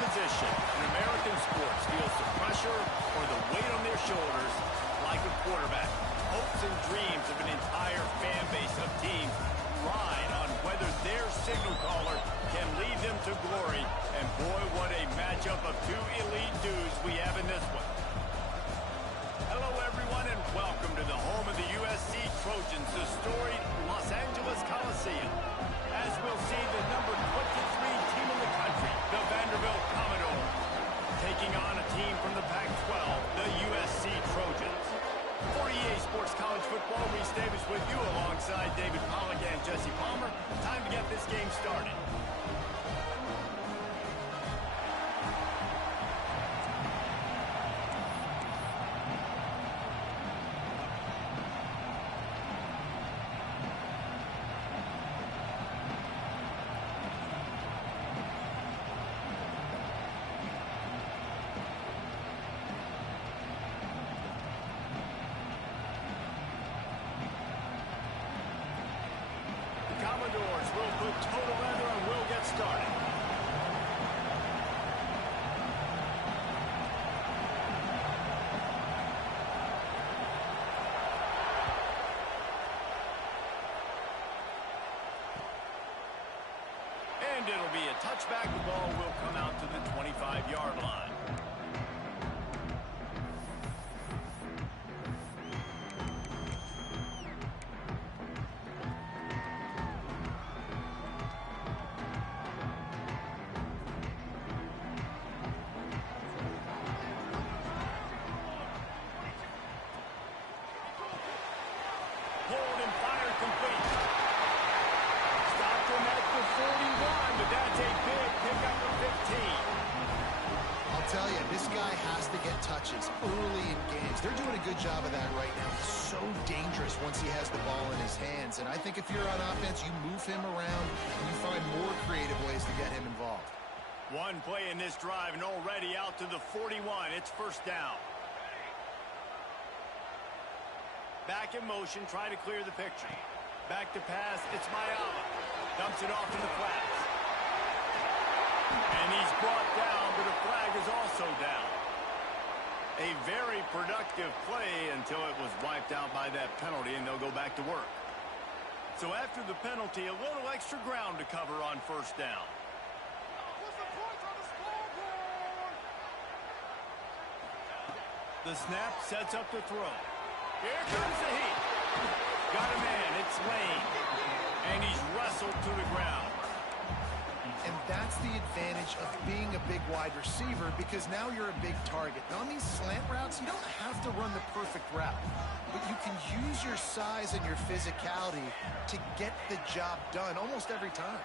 position in American sports feels the pressure or the weight on their shoulders like a quarterback. Hopes and dreams of an entire fan base of teams ride on whether their signal caller can lead them to glory. And boy, what a matchup of two elite dudes we have in this one. Hello, everyone, and welcome to the home of the USC Trojans, the storied Los Angeles Coliseum. As we'll see, the number 23 team in the country, the Vanderbilt Commodores, taking on a team from the Pac-12, the USC Trojans. For EA Sports College Football, Reese Davis with you alongside David Pollack and Jesse Palmer. Time to get this game started. Commodores will put total leather and will get started. And it'll be a touchback. The ball will come out to the 25-yard line. Pulled and fired complete. Stopped him at the 41, but that's a big pickup of 15. I'll tell you, this guy has to get touches early in games. They're doing a good job of that right now. He's so dangerous once he has the ball in his hands. And I think if you're on offense, you move him around and you find more creative ways to get him involved. One play in this drive and already out to the 41. It's first down. Back in motion, try to clear the picture. Back to pass, it's Mayala. Dumps it off to the flats. And he's brought down, but a flag is also down. A very productive play until it was wiped out by that penalty, and they'll go back to work. So after the penalty, a little extra ground to cover on first down. The snap sets up the throw. Here comes the heat. Got a man, it's Lane. And he's wrestled to the ground. And that's the advantage of being a big wide receiver, because now you're a big target. Now on these slant routes, you don't have to run the perfect route, but you can use your size and your physicality to get the job done almost every time.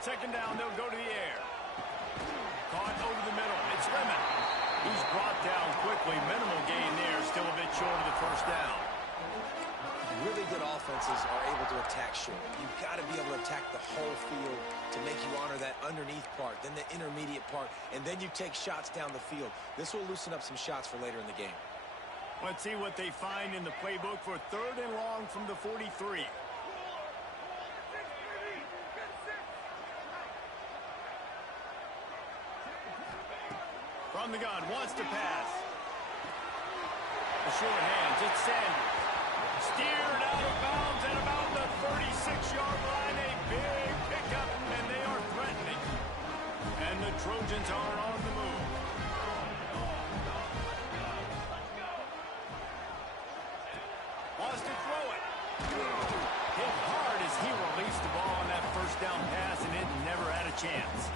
Second down, they'll go to the air. Caught over the middle. It's Lemon. He's brought down quickly. Minimal gain there. Still a bit short of the first down. Really good offenses are able to attack short. You've got to be able to attack the whole field to make you honor that underneath part, then the intermediate part, and then you take shots down the field. This will loosen up some shots for later in the game. Let's see what they find in the playbook for third and long from the 43. From the gun, wants to pass. The short hands, it's Sanders. Steered out of bounds at about the 36-yard line. A big pickup, and they are threatening. And the Trojans are on the move. Wants to throw it. Hit hard as he released the ball on that first down pass, and it never had a chance.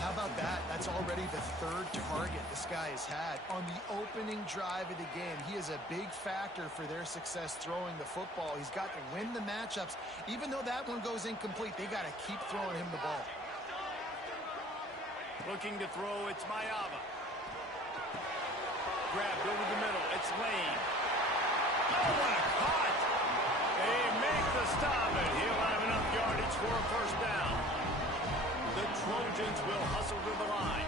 How about that? That's already the third target this guy has had on the opening drive of the game. He is a big factor for their success throwing the football. He's got to win the matchups. Even though that one goes incomplete, they got to keep throwing him the ball. Looking to throw, it's Mayava. Grabbed over the middle, it's Lane. Oh, what a caught! They make the stop, and he'll have enough yardage for a first down. The Trojans will hustle to the line.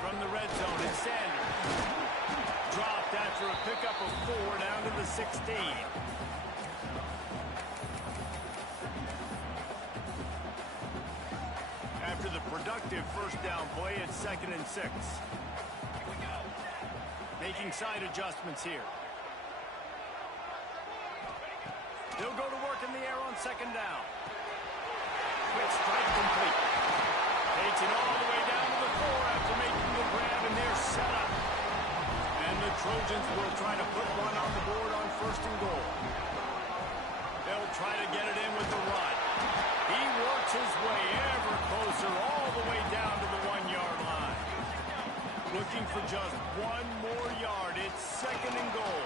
From the red zone, it's Sanders. Drop stopped after a pickup of 4 down to the 16. After the productive first down play, it's 2nd and 6. Making side adjustments here. He'll go to work in the air on 2nd down. Quick strike complete. Takes it all the way down to the 4 after making the grab, and they're set up. And the Trojans will try to put one on the board on 1st and goal. They'll try to get it in with the run. He works his way ever closer all the way down to the 1-yard line. Looking for just 1 more yard. It's 2nd and goal.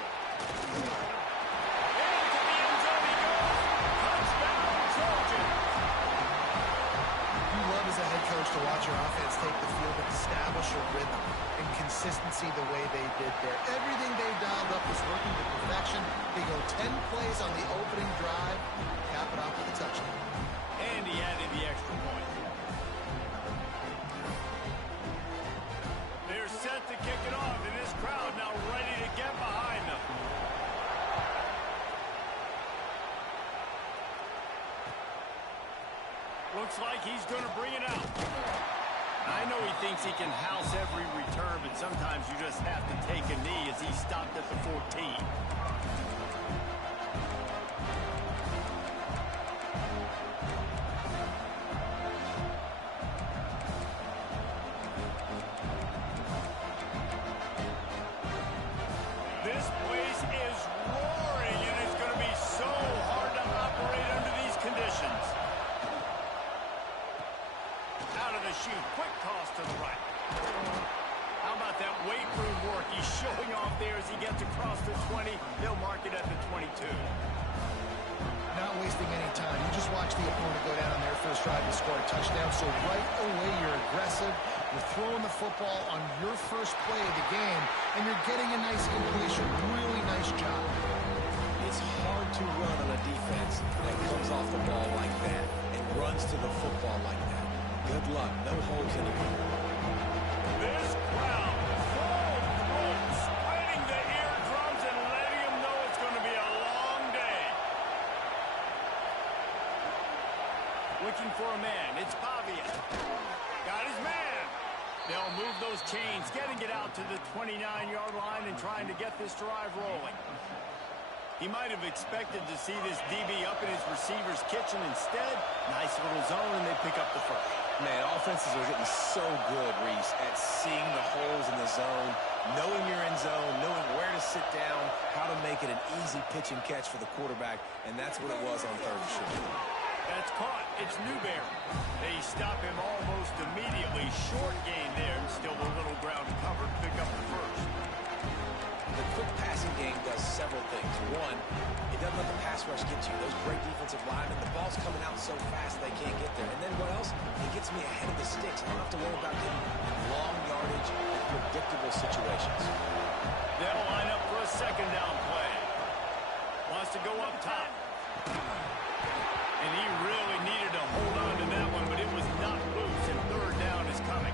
Into the end zone he goes. Touchdown, Trojans. You love as a head coach to watch your offense take the field and establish a rhythm and consistency the way they did there. Everything they dialed up was working to perfection. They go 10 plays on the opening drive, cap it off with a touchdown. And he added the extra point. They're set to kick it off, and this crowd now ready to get behind them. Looks like he's going to bring it out. I know he thinks he can house every return, but sometimes you just have to take a knee as he stopped at the 14. This place is roaring, and it's going to be so hard to operate under these conditions. Out of the chute, quick toss to the right. How about that weight room work he's showing off there as he gets across the 20? They'll mark it at the 22. Not wasting any time. You just watch the opponent go down on their first drive and score a touchdown. So right away, you're aggressive. You're throwing the football on your first play of the game, and you're getting a nice completion. Really nice job. It's hard to run on a defense that comes off the ball like that and runs to the football like that. Good luck. No holes anywhere. This crowd, full throat, spreading the eardrums and letting them know it's going to be a long day. Looking for a man. It's Pavia. Got his man. They'll move those chains, getting it out to the 29-yard line and trying to get this drive rolling. He might have expected to see this DB up in his receiver's kitchen. Instead, nice little zone, and they pick up the first. Man, offenses are getting so good, Reese, at seeing the holes in the zone, knowing you're in zone, knowing where to sit down, how to make it an easy pitch and catch for the quarterback, and that's what it was on 3rd and short. That's caught. It's Newberry. They stop him almost immediately. Short gain there, and still a little ground covered. Pick up the first. The quick passing game does several things. One, it doesn't let the pass rush get you. Those great defensive linemen, the ball's coming out so fast they can't get there. And then what else? It gets me ahead of the sticks. I don't have to worry about getting long yardage in predictable situations. They'll line up for a 2nd down play. Wants to go up top. And he really needed to hold on to that one, but it was not loose, and 3rd down is coming.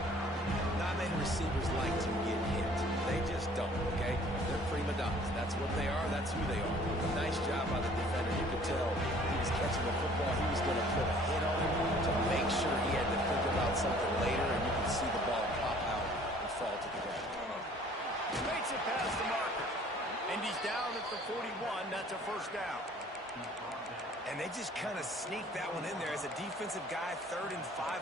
Not many receivers like to get hit. They just don't, okay? They're prima donnas. That's what they are. That's who they are. Nice job by the defender. You could tell he was catching the football. He was going to put a hit on him to make sure he had to think about something later, and you could see the ball pop out and fall to the ground. Makes it past the marker. And he's down at the 41. That's a 1st down. And they just kind of sneaked that one in there as a defensive guy, 3rd and 5+.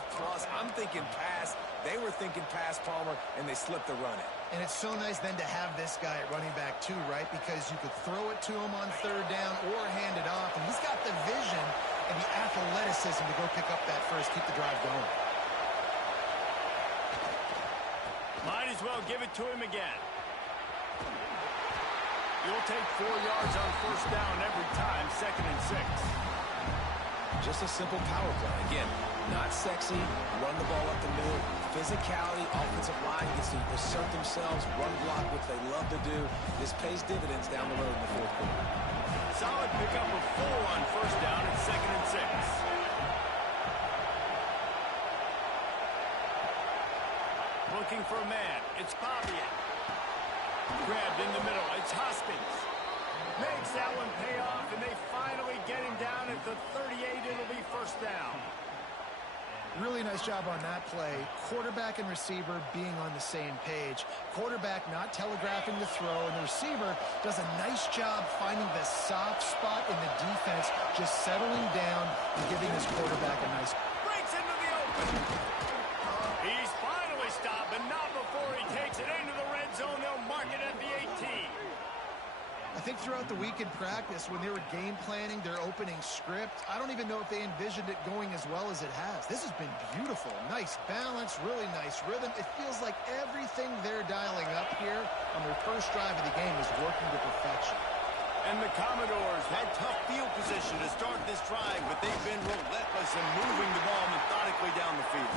I'm thinking pass. They were thinking pass, Palmer, and they slipped the run in. And it's so nice then to have this guy at running back too, right? Because you could throw it to him on 3rd down or hand it off. And he's got the vision and the athleticism to go pick up that first, keep the drive going. Might as well give it to him again. You'll take 4 yards on 1st down every time, 2nd and 6. Just a simple power play. Again, not sexy, run the ball up the middle. Physicality, offensive line gets to assert themselves, run block, which they love to do. This pays dividends down the road in the 4th quarter. Solid pickup of 4 on 1st down at 2nd and 6. Looking for a man. It's Pavia. Grabbed in the middle. It's Hoskins. Makes that one pay off, and they finally get him down at the 38. It'll be first down. Really nice job on that play. Quarterback and receiver being on the same page. Quarterback not telegraphing the throw, and the receiver does a nice job finding the soft spot in the defense, just settling down and giving his quarterback a nice... Breaks into the open. He's finally stopped, but not before he takes it into the red zone. They'll mark it at the 18. I think throughout the week in practice, when they were game planning their opening script, I don't even know if they envisioned it going as well as it has. This has been beautiful. Nice balance, really nice rhythm. It feels like everything they're dialing up here on their first drive of the game is working to perfection. And the Commodores had tough field position to start this drive, but they've been relentless in moving the ball methodically down the field.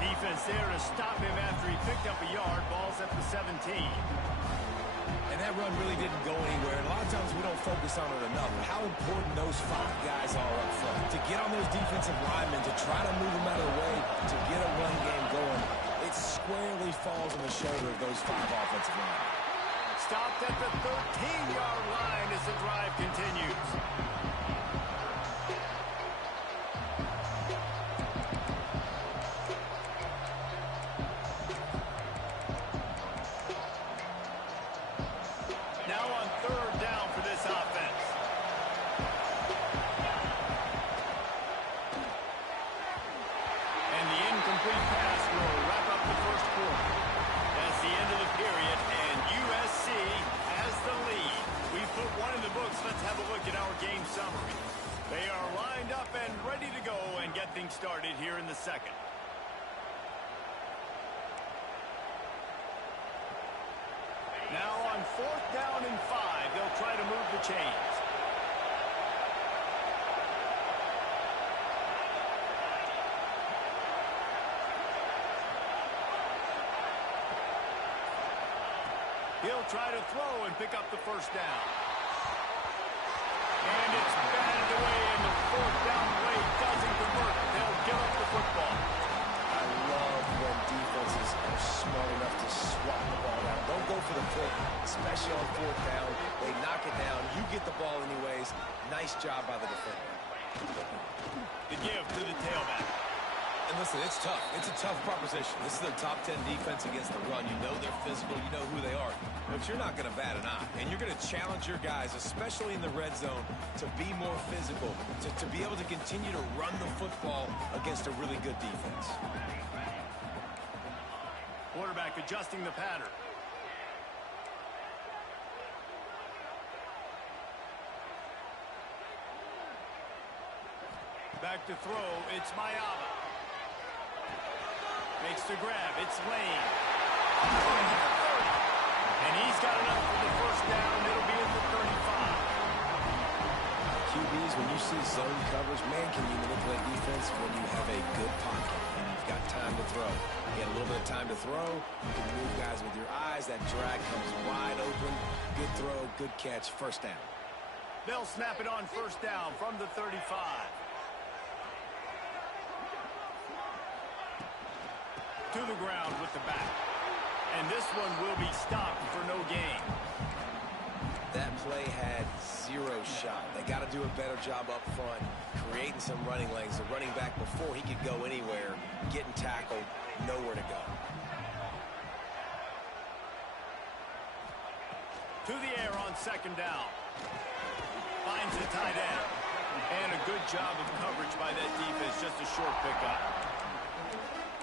Defense there to stop him after he picked up a yard. Ball's at the 17. And that run really didn't go anywhere. And a lot of times we don't focus on it enough. How important those 5 guys are up front. To get on those defensive linemen, to try to move them out of the way, to get a run game going, it squarely falls on the shoulder of those 5 offensive linemen. Stopped at the 13-yard line as the drive continues. Started here in the second. Now on 4th down and 5, they'll try to move the chains. He'll try to throw and pick up the first down. And it's batted away, and the 4th down play doesn't convert. They'll give up the football. I love when defenses are smart enough to swat the ball down. Don't go for the pick, especially on 4th down. They knock it down. You get the ball anyways. Nice job by the defender. The give to the tailback. And listen, it's tough. It's a tough proposition. This is their top 10 defense against the run. You know they're physical. You know who they are. But you're not going to bat an eye. And you're going to challenge your guys, especially in the red zone, to be more physical, to be able to continue to run the football against a really good defense. Quarterback adjusting the pattern. Back to throw. It's Mayaba. Makes the grab. It's Lane. And he's got enough for the first down. It'll be in the 35. QBs, when you see zone coverage, man, can you manipulate defense when you have a good pocket and you've got time to throw. You get a little bit of time to throw. You can move guys with your eyes. That drag comes wide open. Good throw, good catch, first down. They'll snap it on first down from the 35. To the ground with the back. And this one will be stopped for no gain. That play had 0 shot. They got to do a better job up front, creating some running lanes. The running back, before he could go anywhere, getting tackled, nowhere to go. To the air on second down. Finds the tight end. And a good job of coverage by that defense. Just a short pickup.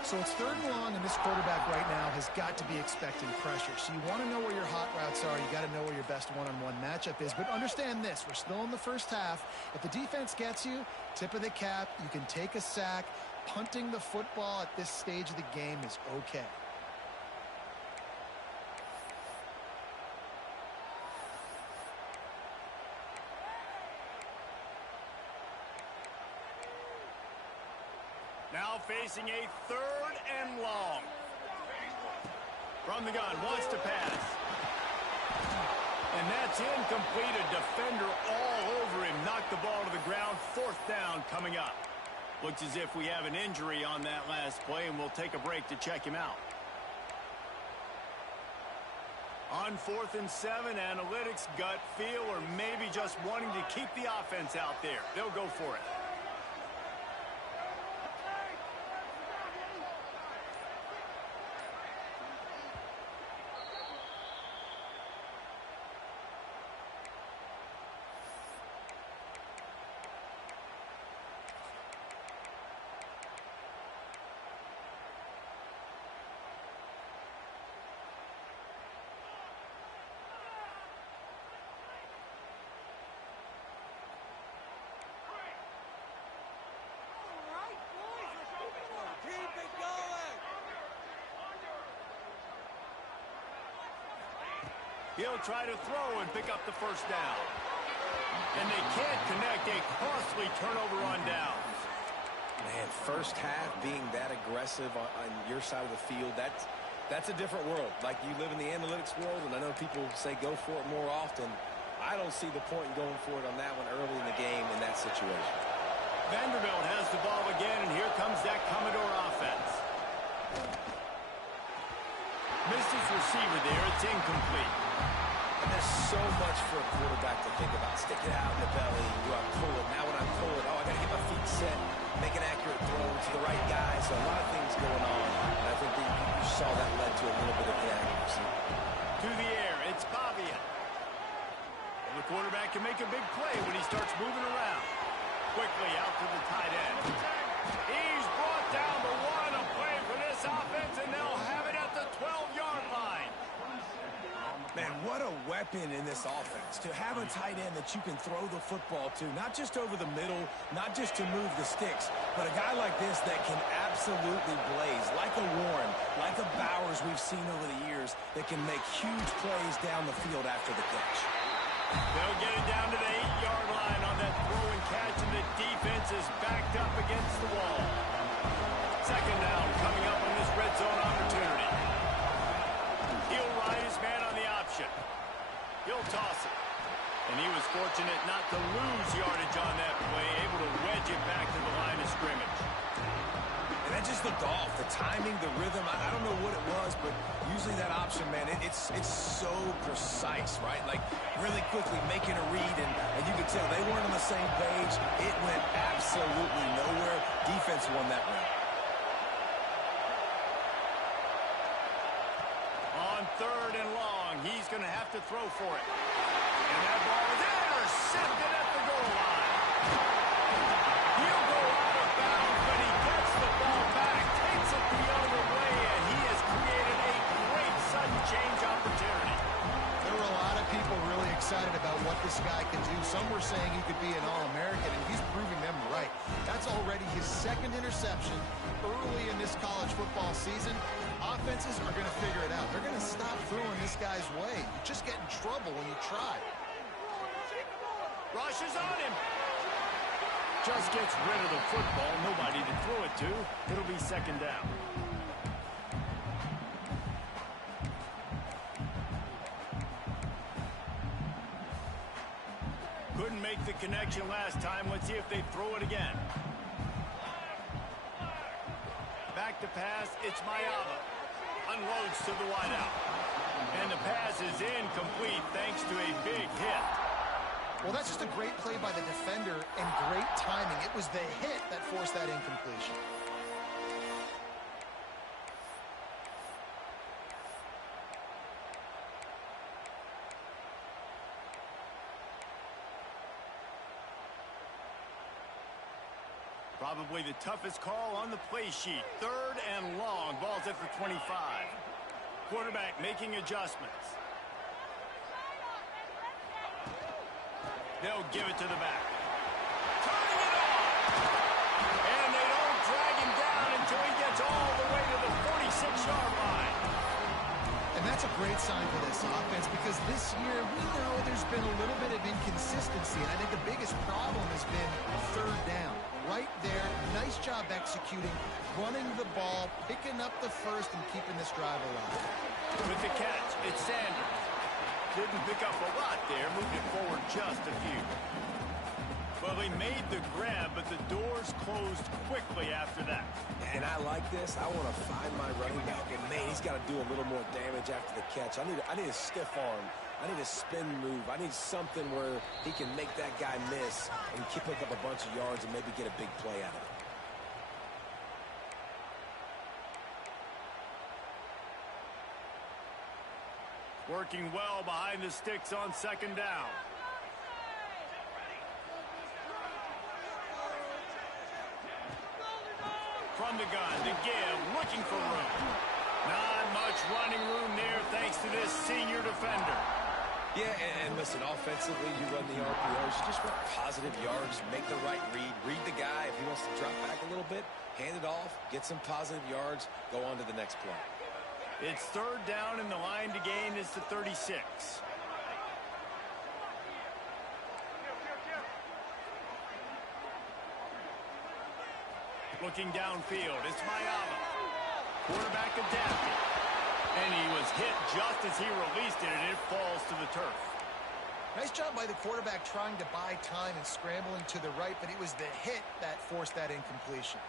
So it's 3rd and long, and this quarterback right now has got to be expecting pressure. So you want to know where your hot routes are. You got to know where your best one-on-one matchup is. But understand this, we're still in the first half. If the defense gets you, tip of the cap, you can take a sack. Punting the football at this stage of the game is okay. Now facing a 3rd and long. From the gun, wants to pass. And that's incomplete. A defender all over him. Knocked the ball to the ground. 4th down coming up. Looks as if we have an injury on that last play, and we'll take a break to check him out. On 4th and 7, analytics, gut feel, or maybe just wanting to keep the offense out there. They'll go for it. He'll try to throw and pick up the first down. And they can't connect a costly turnover on downs. Man, first half being that aggressive on your side of the field, that's a different world. Like, you live in the analytics world, and I know people say go for it more often. I don't see the point in going for it on that one early in the game in that situation. Vanderbilt has the ball again, and here comes that Commodore offense. Misses receiver there. It's incomplete. And there's so much for a quarterback to think about. Stick it out in the belly. Do I pull it? Now when I pull it, oh, I got to get my feet set, make an accurate throw to the right guy. So a lot of things going on. And I think that you saw that led to a little bit of inaccuracy. To the air, it's Pavia. And the quarterback can make a big play when he starts moving around. Quickly out to the tight end. He's brought down the one. A play for this offense, and they'll have it at the 12-yard line. Man, what a weapon in this offense. To have a tight end that you can throw the football to, not just over the middle, not just to move the sticks, but a guy like this that can absolutely blaze, like a Warren, like a Bowers we've seen over the years, that can make huge plays down the field after the catch. They'll get it down to the 8-yard line on that throw and catch, and the defense is backed up against the wall. Second down coming up on this red zone opportunity. He'll ride his man on the option. He'll toss it. And he was fortunate not to lose yardage on that play, able to wedge it back to the line of scrimmage. And that just looked off. The timing, the rhythm, I don't know what it was, but usually that option, man, it's so precise, right? Like, really quickly making a read, and you could tell they weren't on the same page. It went absolutely nowhere. Defense won that round. On 3rd and long, he's going to have to throw for it. And that ball is intercepted at the goal line. He'll go out of bounds, but he gets the ball back, takes it the other way, and he has created a great sudden change opportunity. There were a lot of people really excited about what this guy can do. Some were saying he could be an All-American, and he's proving them right. That's already his 2nd interception early in this college football season. Offenses are going to figure it out. They're going to stop throwing this guy's way. You just get in trouble when you try. Rushes on him. Just gets rid of the football. Nobody to throw it to. It'll be 2nd down. Couldn't make the connection last time. Let's see if they throw it again. Back to pass. It's Mayava. Unloads to the wideout. And the pass is incomplete thanks to a big hit. Well, that's just a great play by the defender and great timing. It was the hit that forced that incompletion. Probably the toughest call on the play sheet. 3rd and long. Ball's at the 25. Quarterback making adjustments. They'll give it to the back. Turning it on! And they don't drag him down until he gets all the way to the 46-yard line. And that's a great sign for this offense because this year we know there's been a little bit of inconsistency, and I think the biggest problem has been 3rd down. Right there, nice job executing, running the ball, picking up the first, and keeping this drive alive. With the catch, it's Sanders. Didn't pick up a lot there, moved it forward just a few. Well, he made the grab, but the doors closed quickly after that. And I like this. I want to find my running back, and man, he's got to do a little more damage after the catch. I need a stiff arm. I need a spin move. I need something where he can make that guy miss and pick up a bunch of yards and maybe get a big play out of it. Working well behind the sticks on second down. From the gun, to give, looking for room. Not much running room there thanks to this senior defender. Yeah, and listen, offensively, you run the RPOs, you just want positive yards, make the right read the guy. If he wants to drop back a little bit, hand it off, get some positive yards, go on to the next play. It's third down, and the line to gain is the 36. Looking downfield, it's Mayala. Quarterback adapted. And he was hit just as he released it, and it falls to the turf. Nice job by the quarterback trying to buy time and scrambling to the right, but it was the hit that forced that incompletion.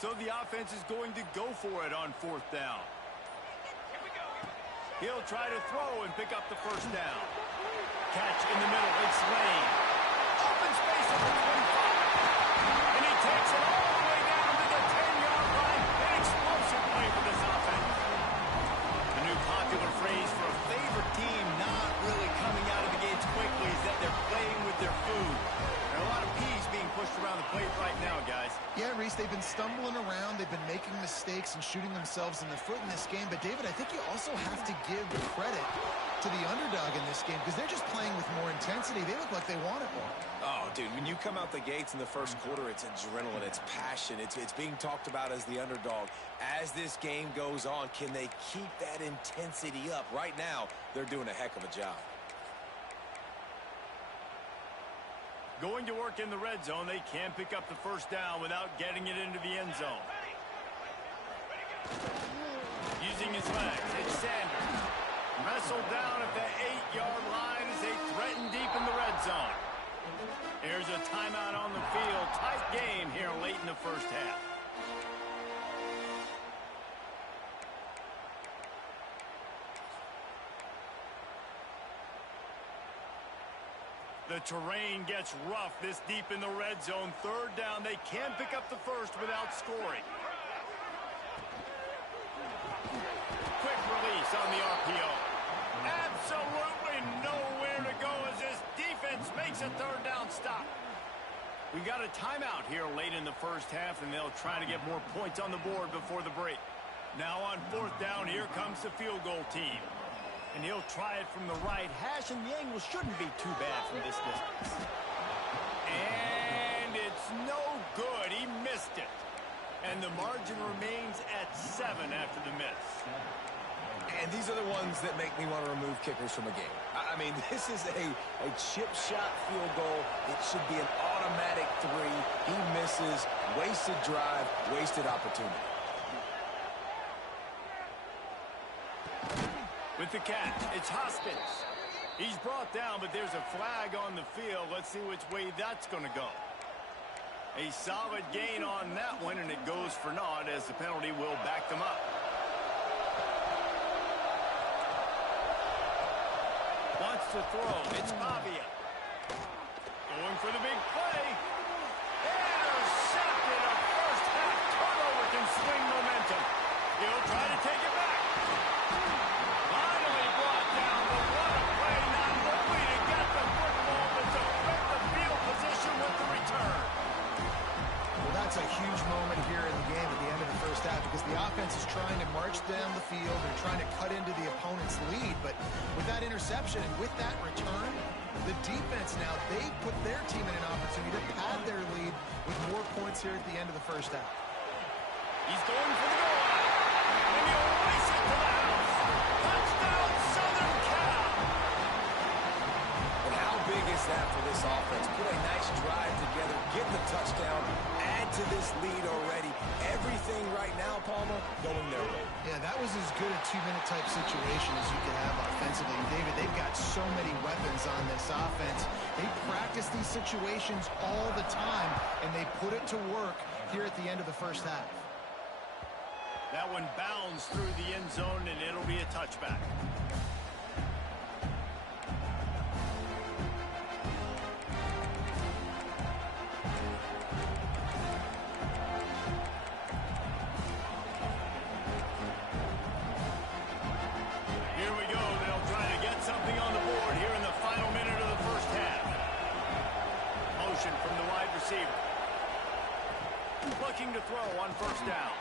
So the offense is going to go for it on fourth down. He'll try to throw and pick up the first down. Catch in the middle. It's Lane. Open space at the 25. And he takes it all the way down to the 10-yard line. An explosive play for this offense. A new popular phrase for a favorite team not really coming out of the gates quickly is that they're playing with their food. There are a lot of peas being pushed around the plate right now, guys. Yeah, Reese, they've been stumbling around. They've been making mistakes and shooting themselves in the foot in this game. But, David, I think you also have to give credit to the underdog in this game because they're just playing with more intensity. They look like they want it more. Oh, dude, when you come out the gates in the first quarter, it's adrenaline, it's passion. It's being talked about as the underdog. As this game goes on, can they keep that intensity up? Right now, they're doing a heck of a job. Going to work in the red zone, they can pick up the first down without getting it into the end zone. Using his legs, it's Sanders. Wrestled down at the 8-yard line as they threaten deep in the red zone. There's a timeout on the field. Tight game here late in the first half. The terrain gets rough this deep in the red zone. Third down, they can pick up the first without scoring. Quick release on the RPO. Absolutely nowhere to go as this defense makes a third down stop. We got a timeout here late in the first half, and they'll try to get more points on the board before the break. Now on fourth down, here comes the field goal team. And he'll try it from the right hash, and the angle shouldn't be too bad from this distance. And it's no good. He missed it. And the margin remains at 7 after the miss. And these are the ones that make me want to remove kickers from a game. I mean, this is a chip shot field goal. It should be an automatic 3. He misses. Wasted drive, wasted opportunity. With the catch, it's Hoskins. He's brought down, but there's a flag on the field. Let's see which way that's going to go. A solid gain on that one, and it goes for naught as the penalty will back them up. Wants to throw. It's Pavia. Going for the big play. Intercepted. A first half turnover can swing momentum. He'll try to take it back. Finally brought down, but what a play. Not only to get the football, but to flip the field position with the return. Well, that's a huge moment here in the game at the end of the first half because the offense is trying to march down the field. They're trying to cut into the opponent's lead, but with that interception and with that return, the defense now, they put their team in an opportunity to pad their lead with more points here at the end of the first half. He's going for the goal line, and he'll race it to the house. Touchdown, Southern Cal! And how big is use that for this offense. Put a nice drive together, get the touchdown, add to this lead already. Everything right now, Palmer, going their way. Yeah, that was as good a two-minute type situation as you could have offensively. And David, they've got so many weapons on this offense. They practice these situations all the time, and they put it to work here at the end of the first half. That one bounds through the end zone, and it'll be a touchback. Here we go. They'll try to get something on the board here in the final minute of the first half. Motion from the wide receiver. Looking to throw on first down.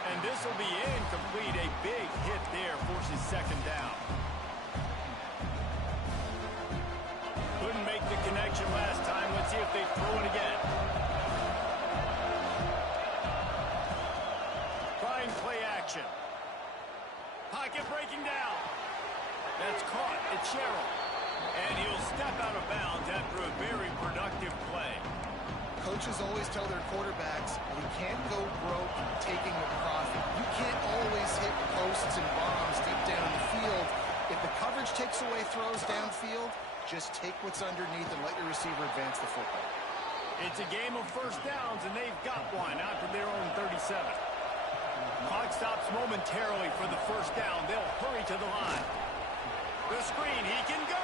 And this will be incomplete. A big hit there forces second down. Couldn't make the connection last time. Let's see if they throw it again. Trying play action. Pocket breaking down. That's caught. It's Sherrill. And he'll step out of bounds after a very productive play. Coaches always tell their quarterbacks, you can't go broke taking the profit. You can't always hit posts and bombs deep down the field. If the coverage takes away throws downfield, just take what's underneath and let your receiver advance the football. It's a game of first downs, and they've got one out to their own 37. Clock stops momentarily for the first down. They'll hurry to the line. The screen, he can go.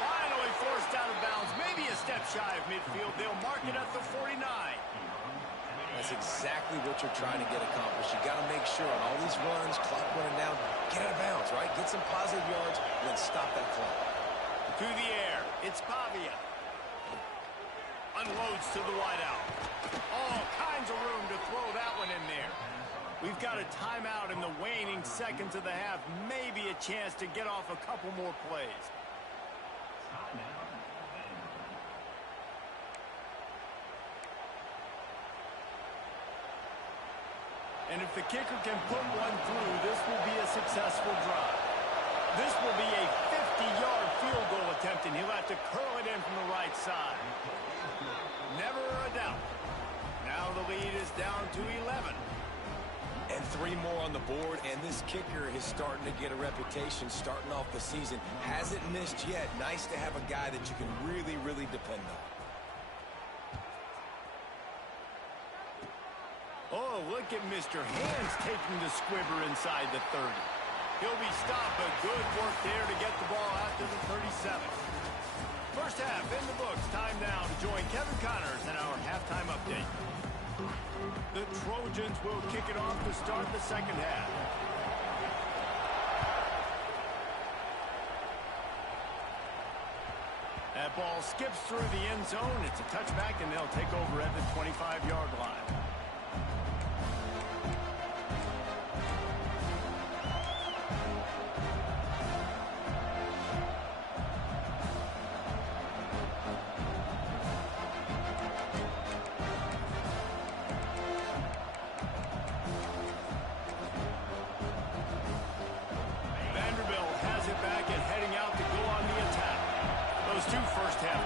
Finally forced out of bounds, maybe a step shy of midfield. They'll mark it at the 49. That's exactly what you're trying to get accomplished. You got to make sure on all these runs, clock running down, get out of bounds, right? Get some positive yards, and then stop that clock. To the air, it's Pavia. Unloads to the wideout. All kinds of room to throw that one in there. We've got a timeout in the waning seconds of the half. Maybe a chance to get off a couple more plays. And if the kicker can put one through, this will be a successful drive. This will be a 50-yard field goal attempt, and he'll have to curl it in from the right side. Never a doubt. Now the lead is down to 11. And 3 more on the board, and this kicker is starting to get a reputation starting off the season. Hasn't missed yet. Nice to have a guy that you can really, really depend on. Oh, look at Mr. Hands taking the squibber inside the 30. He'll be stopped, but good work there to get the ball out to the 37. First half in the books. Time now to join Kevin Connors in our halftime update. The Trojans will kick it off to start the second half. That ball skips through the end zone. It's a touchback, and they'll take over at the 25-yard line.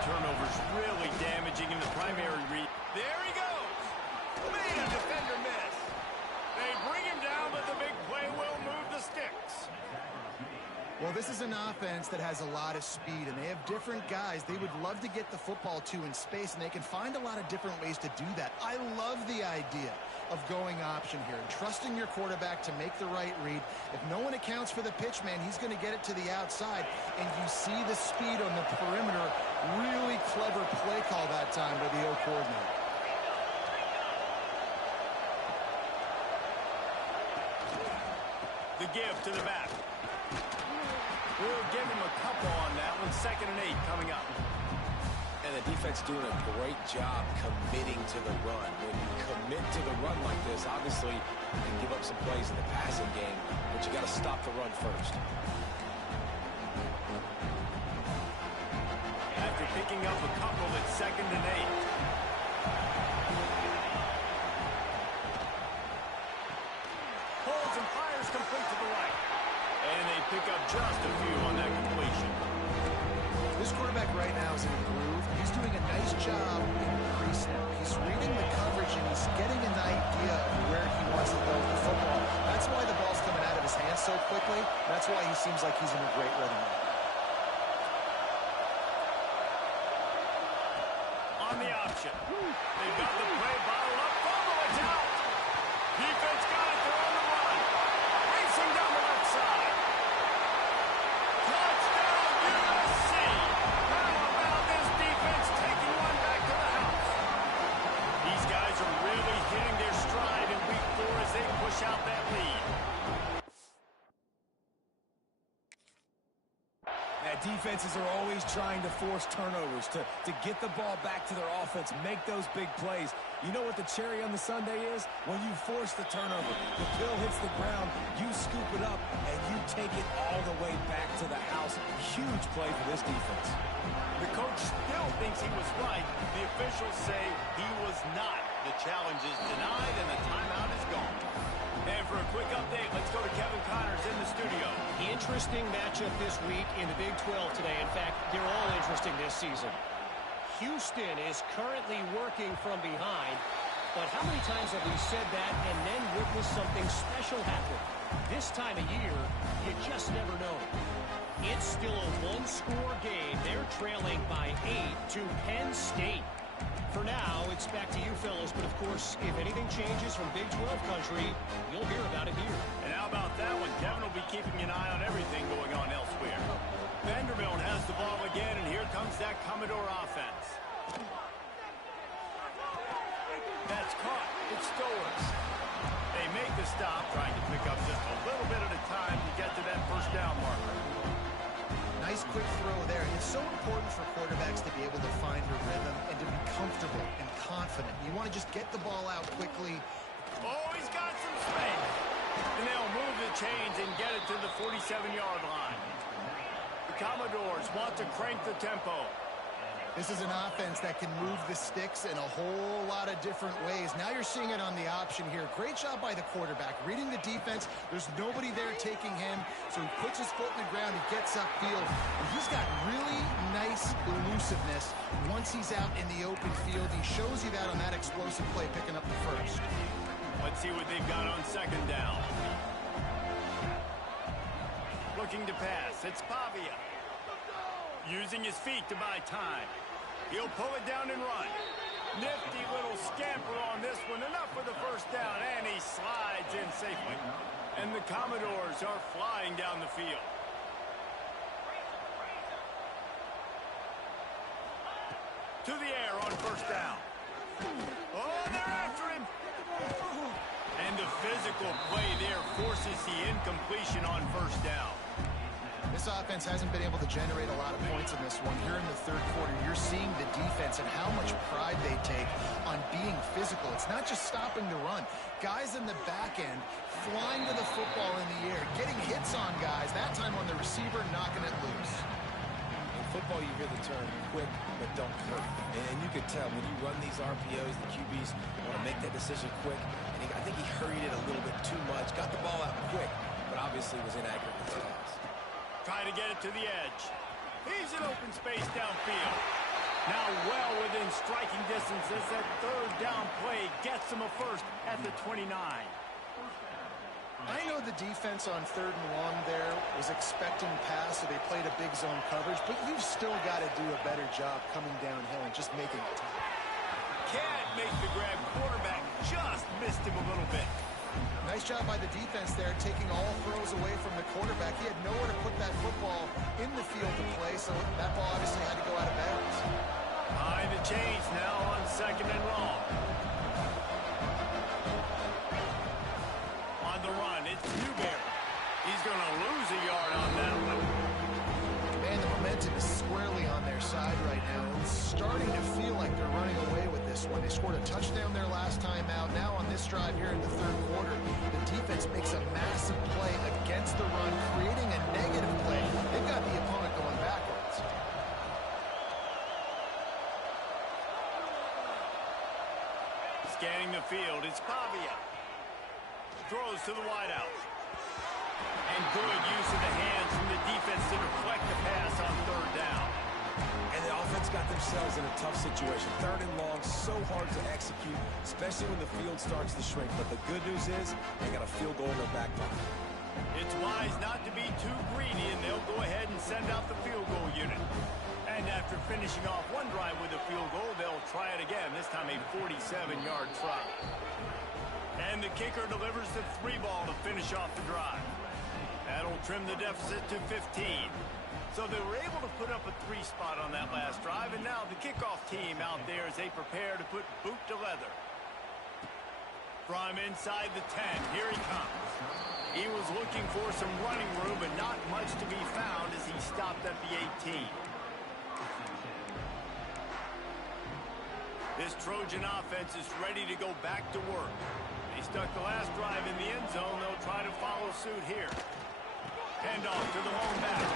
Turnovers really damaging in the primary read. There he goes. Made a defender miss. They bring him down, but the big play will move the sticks. Well, this is an offense that has a lot of speed, and they have different guys they would love to get the football to in space, and they can find a lot of different ways to do that. I love the idea of going option here and trusting your quarterback to make the right read. If no one accounts for the pitch, man, he's going to get it to the outside, and you see the speed on the perimeter. Really clever play call that time by the O coordinator. The give to the back. We'll give him a couple on that one. 2nd and 8 coming up. And the defense doing a great job committing to the run. When you commit to the run like this, obviously you can give up some plays in the passing game, but you got to stop the run first. After picking up a couple, it's 2nd and 8. Holds and fires complete to the right. And they pick up just a few on that completion. This quarterback right now is in a groove. He's doing a nice job in the pre-snap. He's reading the coverage, and he's getting an idea of where he wants to go with the football. That's why the ball's coming out of his hands so quickly. That's why he seems like he's in a great rhythm right now. On the option. They've got the play bottled up. Fumble, it's out. Defense got it. They're on the run. Racing down the left side. Touchdown, USC. How about this defense taking one back to the house? These guys are really hitting their stride in week 4 as they push out that lead. Defenses are always trying to force turnovers to get the ball back to their offense, make those big plays. You know what the cherry on the sundae is? When you force the turnover, the pill hits the ground, you scoop it up, and you take it all the way back to the house. Huge play for this defense. The coach still thinks he was right. The officials say he was not. The challenge is denied, and the timeout is gone. And for a quick update, let's go to Kevin Connors in the studio. Interesting matchup this week in the Big 12 today. In fact, they're all interesting this season. Houston is currently working from behind, but how many times have we said that and then witnessed something special happen? This time of year, you just never know. It's still a one-score game. They're trailing by 8 to Penn State. For now, it's back to you fellas, but of course, if anything changes from Big 12 country, you'll hear about it here. And how about that one? Kevin will be keeping an eye on everything going on elsewhere. Vanderbilt has the ball again, and here comes that Commodore offense. That's caught. It's Stowers. They make the stop, trying to pick up just a little bit at a time to get to that first down marker. Nice quick throw there. It's so important for quarterbacks to be able to find a rhythm and to be comfortable and confident. You want to just get the ball out quickly. Oh, he's got some space. And they'll move the chains and get it to the 47-yard line. The Commodores want to crank the tempo. This is an offense that can move the sticks in a whole lot of different ways. Now you're seeing it on the option here. Great job by the quarterback. Reading the defense. There's nobody there taking him. So he puts his foot in the ground. He gets upfield. And he's got really nice elusiveness once he's out in the open field. He shows you that on that explosive play, picking up the first. Let's see what they've got on second down. Looking to pass. It's Pavia. Using his feet to buy time. He'll pull it down and run. Nifty little scamper on this one. Enough for the first down, and he slides in safely. And the Commodores are flying down the field. To the air on first down. Oh, they're after him. And the physical play there forces the incompletion on first down. This offense hasn't been able to generate a lot of points in this one. Here in the third quarter, you're seeing the defense and how much pride they take on being physical. It's not just stopping the run. Guys in the back end flying to the football in the air, getting hits on guys, that time on the receiver, knocking it loose. In football, you hear the term quick, but don't hurt. And you can tell when you run these RPOs, the QBs want to make that decision quick. And I think he hurried it a little bit too much, got the ball out quick, but obviously was inaccurate with his pass. Try to get it to the edge. He's in open space downfield. Now well within striking distance as that third down play gets him a first at the 29. I know the defense on third and long there was expecting pass, so they played a big zone coverage, but you've still got to do a better job coming downhill and just making it time. Can't make the grab. Quarterback just missed him a little bit. Nice job by the defense there, taking all throws away from the quarterback. He had nowhere to put that football in the field to play, so that ball obviously had to go out of bounds. Behind the chains now on second and long. On the run, it's Newberry. He's going to lose a yard on that one. Man, the momentum is squarely on their side right now. It's starting to feel like they're running away with this one. They scored a touchdown their last time out. Now on this drive here in the third quarter, the defense makes a massive play against the run, creating a negative play. They've got the opponent going backwards. Scanning the field, it's Pavia. Throws to the wideout. And good use of the hands from the defense to deflect the pass on third down. And got themselves in a tough situation. 3rd and long, so hard to execute, especially when the field starts to shrink. But the good news is they got a field goal in their back pocket. It's wise not to be too greedy, and they'll go ahead and send out the field goal unit. And after finishing off one drive with a field goal, they'll try it again, this time a 47-yard try. And the kicker delivers the 3-ball to finish off the drive. That'll trim the deficit to 15. So they were able to put up a 3 spot on that last drive, and now the kickoff team out there as they prepare to put boot to leather. From inside the 10, here he comes. He was looking for some running room, but not much to be found as he stopped at the 18. This Trojan offense is ready to go back to work. They stuck the last drive in the end zone. They'll try to follow suit here. Handoff to the lone back.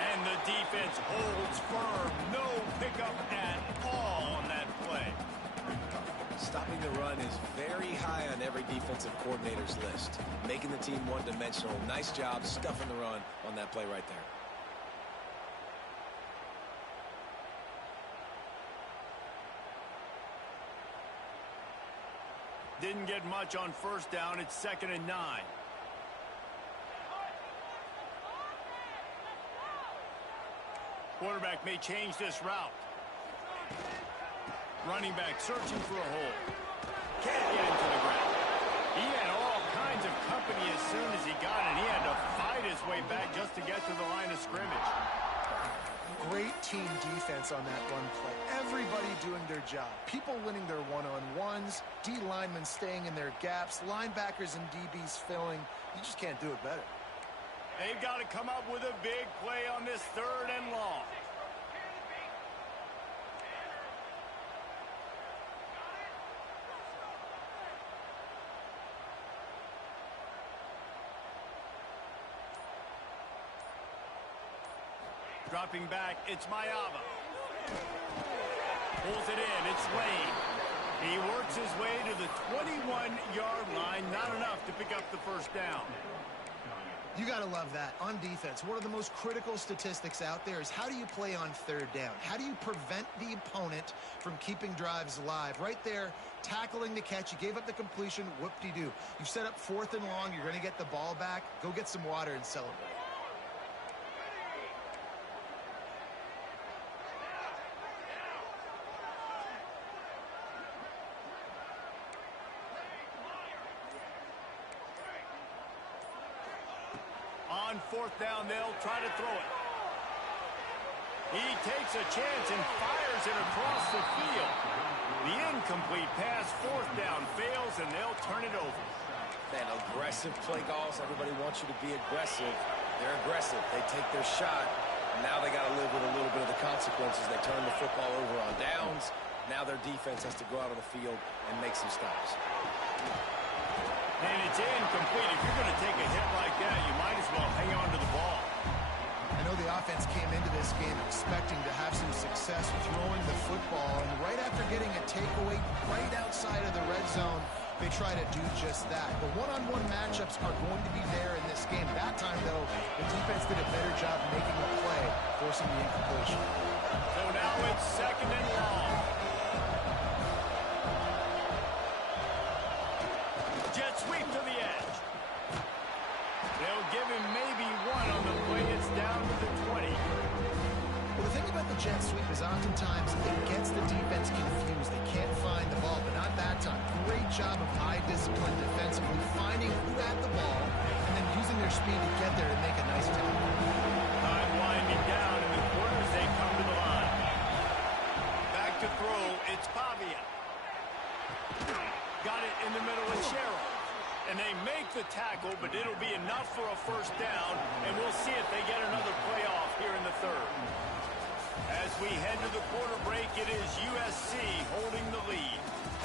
And the defense holds firm. No pickup at all on that play. Stopping the run is very high on every defensive coordinator's list. Making the team one-dimensional. Nice job stuffing the run on that play right there. Didn't get much on 1st down. It's 2nd and 9. Quarterback may change this route. Running back searching for a hole. Can't get into the ground. He had all kinds of company as soon as he got it. He had to fight his way back just to get to the line of scrimmage. Great team defense on that run play. Everybody doing their job. People winning their one-on-ones, D linemen staying in their gaps, linebackers and DBs filling. You just can't do it better. They've got to come up with a big play on this 3rd and long. Dropping back, it's Mayava. Pulls it in, it's Lane. He works his way to the 21-yard line, not enough to pick up the 1st down. You got to love that. On defense, one of the most critical statistics out there is how do you play on 3rd down? How do you prevent the opponent from keeping drives alive? Right there, tackling the catch. You gave up the completion. Whoop-de-doo. You've set up 4th and long. You're going to get the ball back. Go get some water and celebrate. On 4th down, they'll try to throw it. He takes a chance and fires it across the field. The incomplete pass, 4th down, fails, and they'll turn it over. Man, aggressive play calls. Everybody wants you to be aggressive. They're aggressive. They take their shot. Now they got to live with a little bit of the consequences. They turn the football over on downs. Now their defense has to go out on the field and make some stops. And it's incomplete. If you're going to take a hit like that, you might as well hang on to the ball. I know the offense came into this game expecting to have some success throwing the football, and right after getting a takeaway right outside of the red zone, they try to do just that. The one-on-one matchups are going to be there in this game. That time, though, the defense did a better job making a play, forcing the incompletion. So now it's 2nd and long. Jet sweep to the edge. They'll give him maybe one on the play. It's down to the 20. Well, the thing about the jet sweep is oftentimes it gets the defense confused. They can't find the ball, but not that time. Great job of high discipline defensively, finding who had the ball, and then using their speed to get there to make a nice tackle. Time winding down in the quarters. They come to the line. Back to throw. It's Pavia. Got it in the middle with Sherrill. And they make the tackle, but it'll be enough for a 1st down, and we'll see if they get another playoff here in the 3rd. As we head to the quarter break, it is USC holding the lead,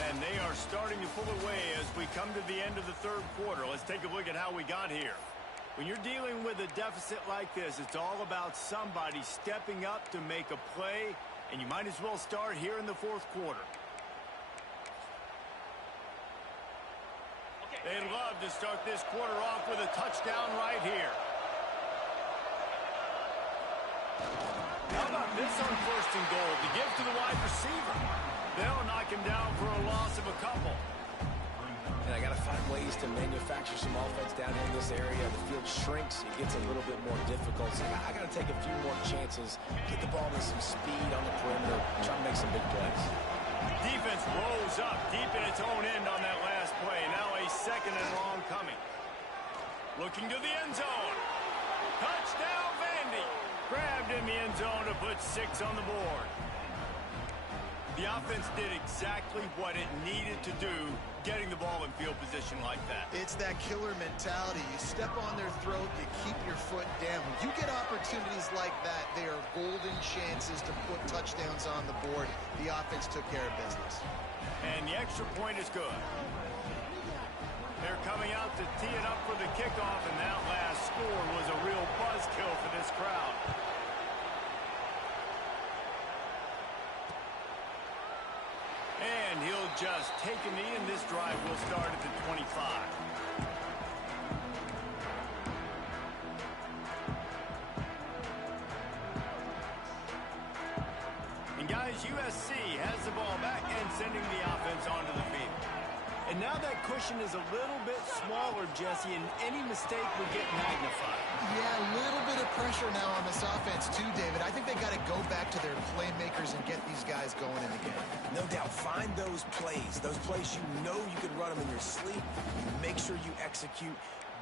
and they are starting to pull away as we come to the end of the 3rd quarter. Let's take a look at how we got here. When you're dealing with a deficit like this, it's all about somebody stepping up to make a play, and you might as well start here in the 4th quarter. They'd love to start this quarter off with a touchdown right here. How about This on first and goal to give to the wide receiver. They'll knock him down for a loss of a couple. And I got to find ways to manufacture some offense down here in this area. The field shrinks. It gets a little bit more difficult. So I got to take a few more chances, get the ball with some speed on the perimeter, try to make some big plays. Defense rolls up deep in its own end on that last play. Now a second and long coming. Looking to the end zone. Touchdown, Vandy. Grabbed in the end zone to put 6 on the board. The offense did exactly what it needed to do, getting the ball in field position like that. It's that killer mentality. You step on their throat, you keep your foot down. When you get opportunities like that, they are golden chances to put touchdowns on the board. The offense took care of business. And the extra point is good. They're coming out to tee it up for the kickoff, and that last score was a real buzzkill for this crowd. And he'll just take a knee, and this drive will start at the 25. And guys, USC has the ball back and sending the offense onto the field. And now that cushion is a little bit smaller, Jesse, and any mistake would get magnified. Yeah, a little bit of pressure now on this offense too, David. I think they got to go back to their playmakers and get these guys going in the game. No doubt. Find those plays you know you can run them in your sleep. You make sure you execute.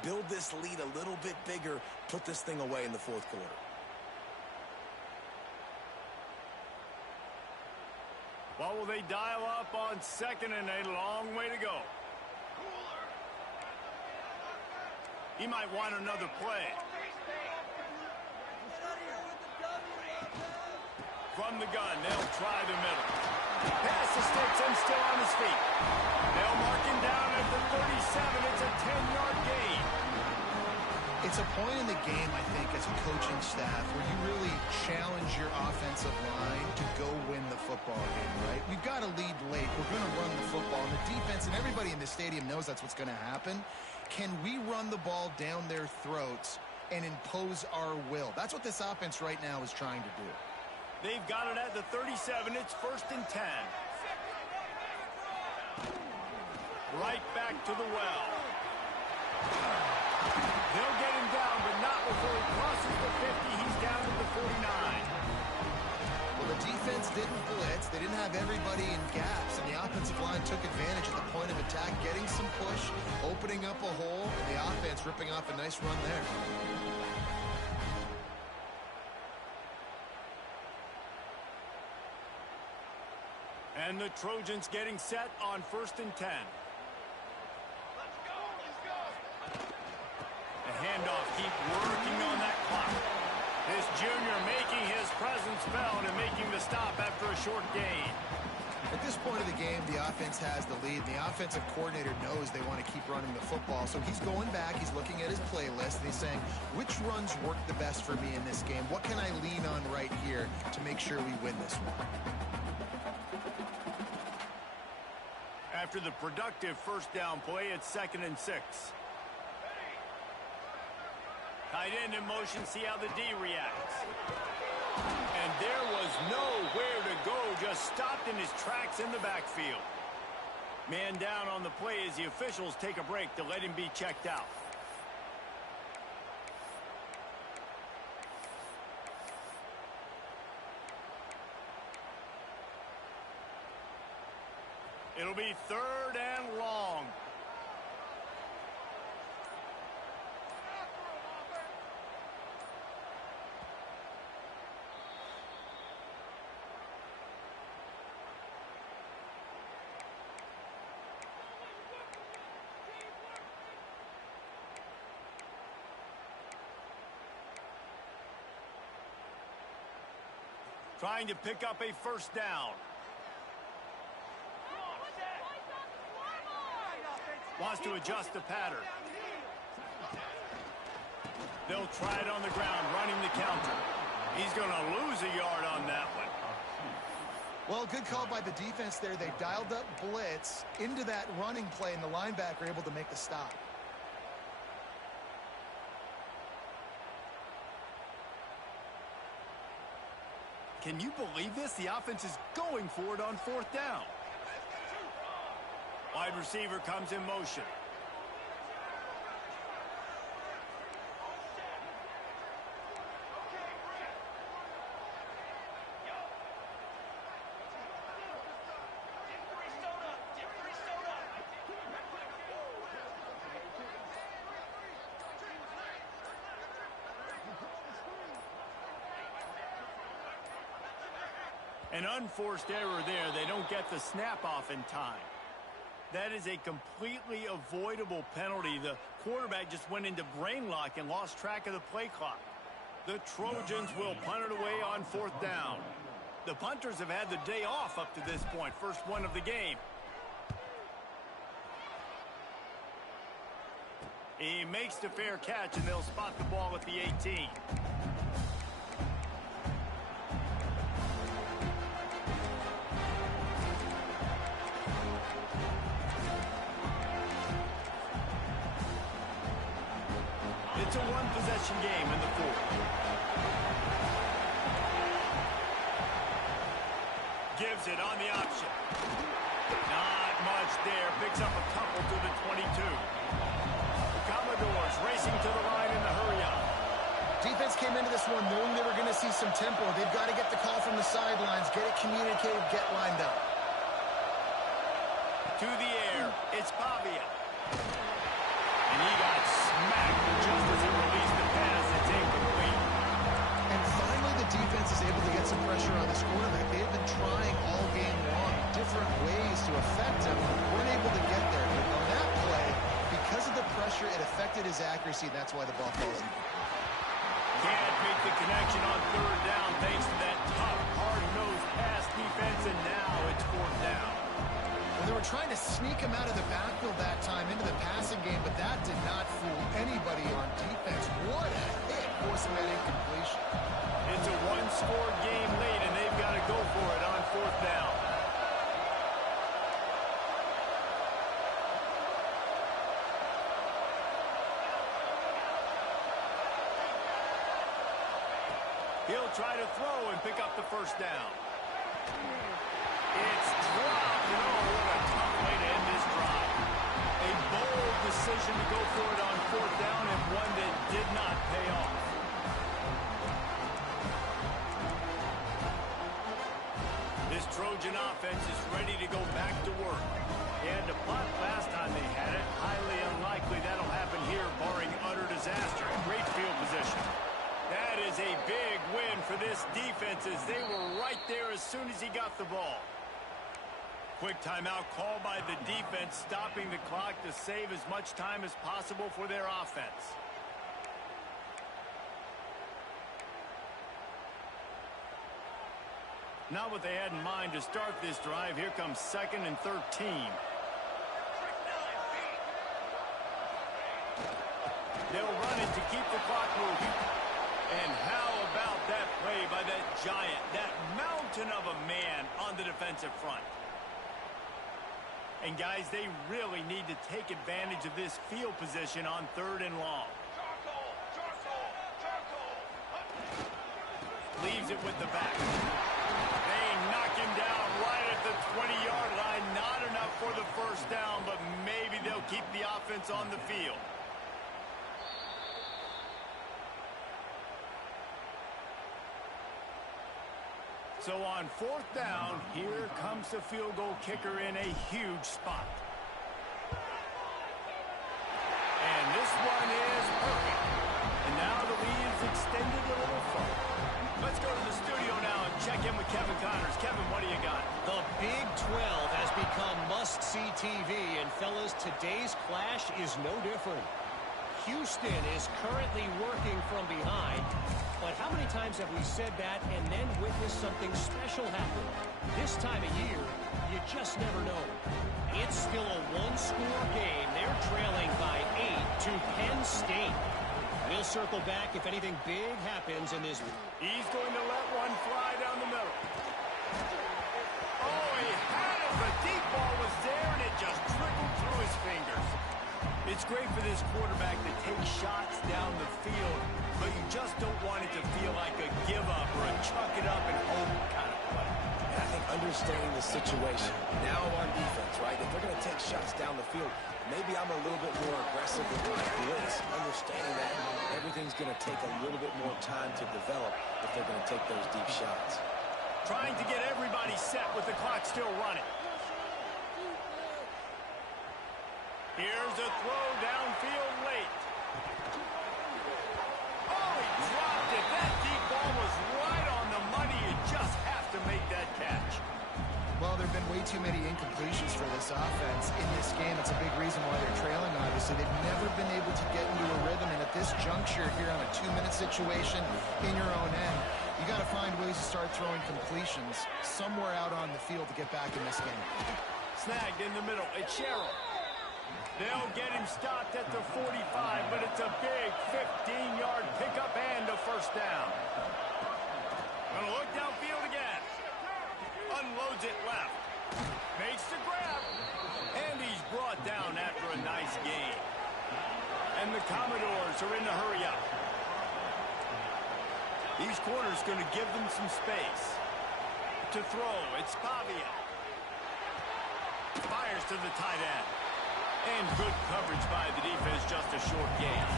Build this lead a little bit bigger. Put this thing away in the fourth quarter. What will they dial up on second and a long way to go? He might want another play. From the gun, they'll try the middle. Pass the sticks and still on his feet. They'll mark him down at the 37. It's a 10-yard gain. It's a point in the game, I think, as a coaching staff where you really challenge your offensive line to go win the football game, right? We've got to lead late. We're going to run the football. And the defense and everybody in the stadium knows that's what's going to happen. Can we run the ball down their throats and impose our will? That's what this offense right now is trying to do. They've got it at the 37. It's first and 10. Right back to the well. They'll get him down, but not before he crosses the 50. He's down at the 49. Well, the defense didn't blitz. They didn't have everybody in gaps, and the offensive line took advantage at the point of attack, getting some push, opening up a hole, and the offense ripping off a nice run there. And the Trojans getting set on first and 10. The handoff, keep working on that clock. This junior making his presence felt and making the stop after a short gain. At this point of the game, the offense has the lead. The offensive coordinator knows they want to keep running the football, so he's going back, he's looking at his playlist, and he's saying, which runs work the best for me in this game? What can I lean on right here to make sure we win this one? After the productive first down play, it's second and 6. Tight end in motion, see how the D reacts. And there was nowhere to go, just stopped in his tracks in the backfield. Man down on the play as the officials take a break to let him be checked out. It'll be third and long. Trying to pick up a first down. Wants to adjust the pattern. They'll try it on the ground, running the counter. He's going to lose a yard on that one. Well, good call by the defense there. They dialed up blitz into that running play, and the linebacker able to make the stop. Can you believe this? The offense is going for it on 4th down. Wide receiver comes in motion. An unforced error there. They don't get the snap off in time. That is a completely avoidable penalty. The quarterback just went into brain lock and lost track of the play clock. The Trojans will punt it away on 4th down. The punters have had the day off up to this point. First one of the game. He makes the fair catch, and they'll spot the ball at the 18. It's a one-possession game in the 4th. Gives it on the option. Not much there. Picks up a couple to the 22. The Commodores racing to the line in the hurry-up. Defense came into this one knowing they were going to see some tempo. They've got to get the call from the sidelines, get it communicated, get lined up. To the air, it's Pavia. And he got smacked just as he released the pass. It's incomplete. And finally, the defense is able to get some pressure on this quarterback. They've been trying all game long, different ways to affect him. Weren't able to get there. But on that play, because of the pressure, it affected his accuracy. That's why the ball falls in. Can't make the connection on 3rd down thanks to that tough, hard-nosed pass defense, and now it's 4th down. Well, they were trying to sneak him out of the backfield that time into the passing game, but that did not fool anybody on defense. What a hit, forcing that incompletion. It's a one-score game late, and they've got to go for it on 4th down. He'll try to throw and pick up the 1st down. It's dropped. Oh, what a tough way to end this drive. A bold decision to go for it on 4th down, and one that did not pay off. This Trojan offense is ready to go back to work. They had to punt last time they had it. Highly unlikely that'll happen here, barring utter disaster. Great field position. That is a big win for this defense, as they were right there as soon as he got the ball. Quick timeout call by the defense, stopping the clock to save as much time as possible for their offense. Not what they had in mind to start this drive. Here comes 2nd and 13. They'll run it to keep the clock moving. And how about that play by that giant, that mountain of a man on the defensive front? And guys, they really need to take advantage of this field position on 3rd and long. Leaves it with the back. They knock him down right at the 20-yard line. Not enough for the 1st down, but maybe they'll keep the offense on the field. So on 4th down, here comes the field goal kicker in a huge spot. And this one is perfect. And now the lead is extended a little further. Let's go to the studio now and check in with Kevin Connors. Kevin, what do you got? The Big 12 has become must-see TV, and fellas, today's clash is no different. Houston is currently working from behind, but how many times have we said that and then witnessed something special happen? This time of year, you just never know. It's still a one-score game. They're trailing by 8 to Penn State. We'll circle back if anything big happens in this. He's going to let one fly down the middle. Oh, he had it. The deep ball was there, and it just trickled through his fingers. It's great for this quarterback to take shots down the field, but you just don't want it to feel like a give-up or a chuck it up and hope understanding the situation. Now I'm on defense, right? If they're going to take shots down the field, maybe I'm a little bit more aggressive with my blitz, understanding that everything's going to take a little bit more time to develop if they're going to take those deep shots. Trying to get everybody set with the clock still running. Here's a throw downfield late. Oh, he dropped it. That deep ball was right on the money. You just have to make that catch. Well, there have been way too many incompletions for this offense in this game. It's a big reason why they're trailing, obviously. They've never been able to get into a rhythm, and at this juncture here on a 2-minute situation in your own end, you got to find ways to start throwing completions somewhere out on the field to get back in this game. Snagged in the middle. It's Sherrill. They'll get him stopped at the 45, but it's a big 15-yard pickup and a first down. Gonna look downfield again. Unloads it left. Makes the grab. And he's brought down after a nice gain. And the Commodores are in the hurry up. These corners going to give them some space. To throw, it's Pavia. Fires to the tight end. And good coverage by the defense, just a short gain.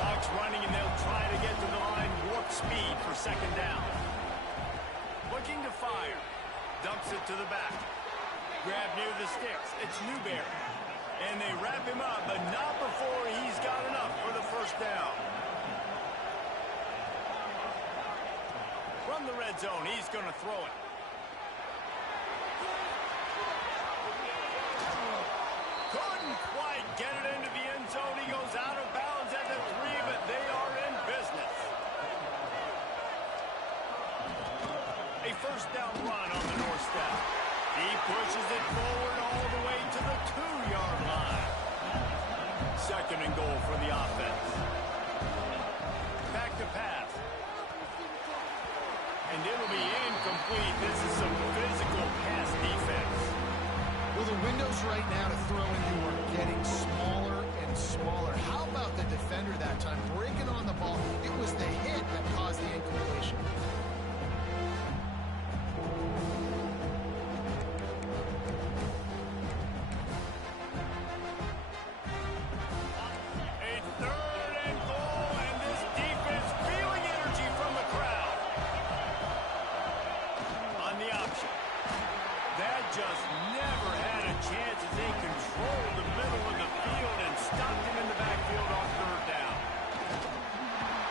Clock's running, and they'll try to get to the line, warp speed for second down. Looking to fire. Dumps it to the back. Grab near the sticks. It's Newberry. And they wrap him up, but not before he's got enough for the first down. From the red zone, he's going to throw it. Couldn't quite get it into the end zone. He goes out of bounds at the 3, but they are in business. A first down run on the north step. He pushes it forward all the way to the 2-yard line. Second and goal for the offense. Back to pass. And it'll be incomplete. This is some physical pass defense. Well, the windows right now to throw into are getting smaller and smaller. How about the defender that time breaking on the ball? It was the hit that caused the incompletion. A third and goal, and this defense feeling energy from the crowd. On the option. That just never had a chance as they controlled the middle of the field and stopped him in the backfield on third down.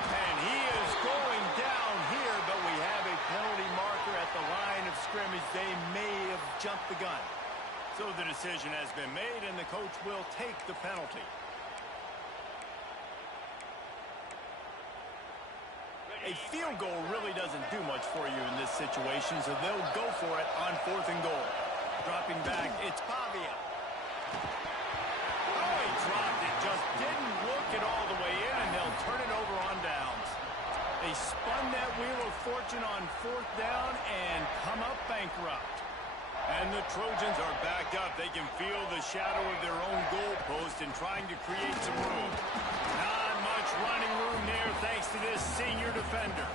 And he is going down here, but we have a penalty marker at the line of scrimmage. They may have jumped the gun. So the decision has been made, and the coach will take the penalty. A field goal really doesn't do much for you in this situation, so they'll go for it on 4th and goal. Dropping back, it's Pavia. Oh, he dropped it. Just didn't look it all the way in, and they'll turn it over on downs. They spun that wheel of fortune on 4th down and come up bankrupt. And the Trojans are backed up. They can feel the shadow of their own goalpost and trying to create some room. Not much running room there thanks to this senior defender.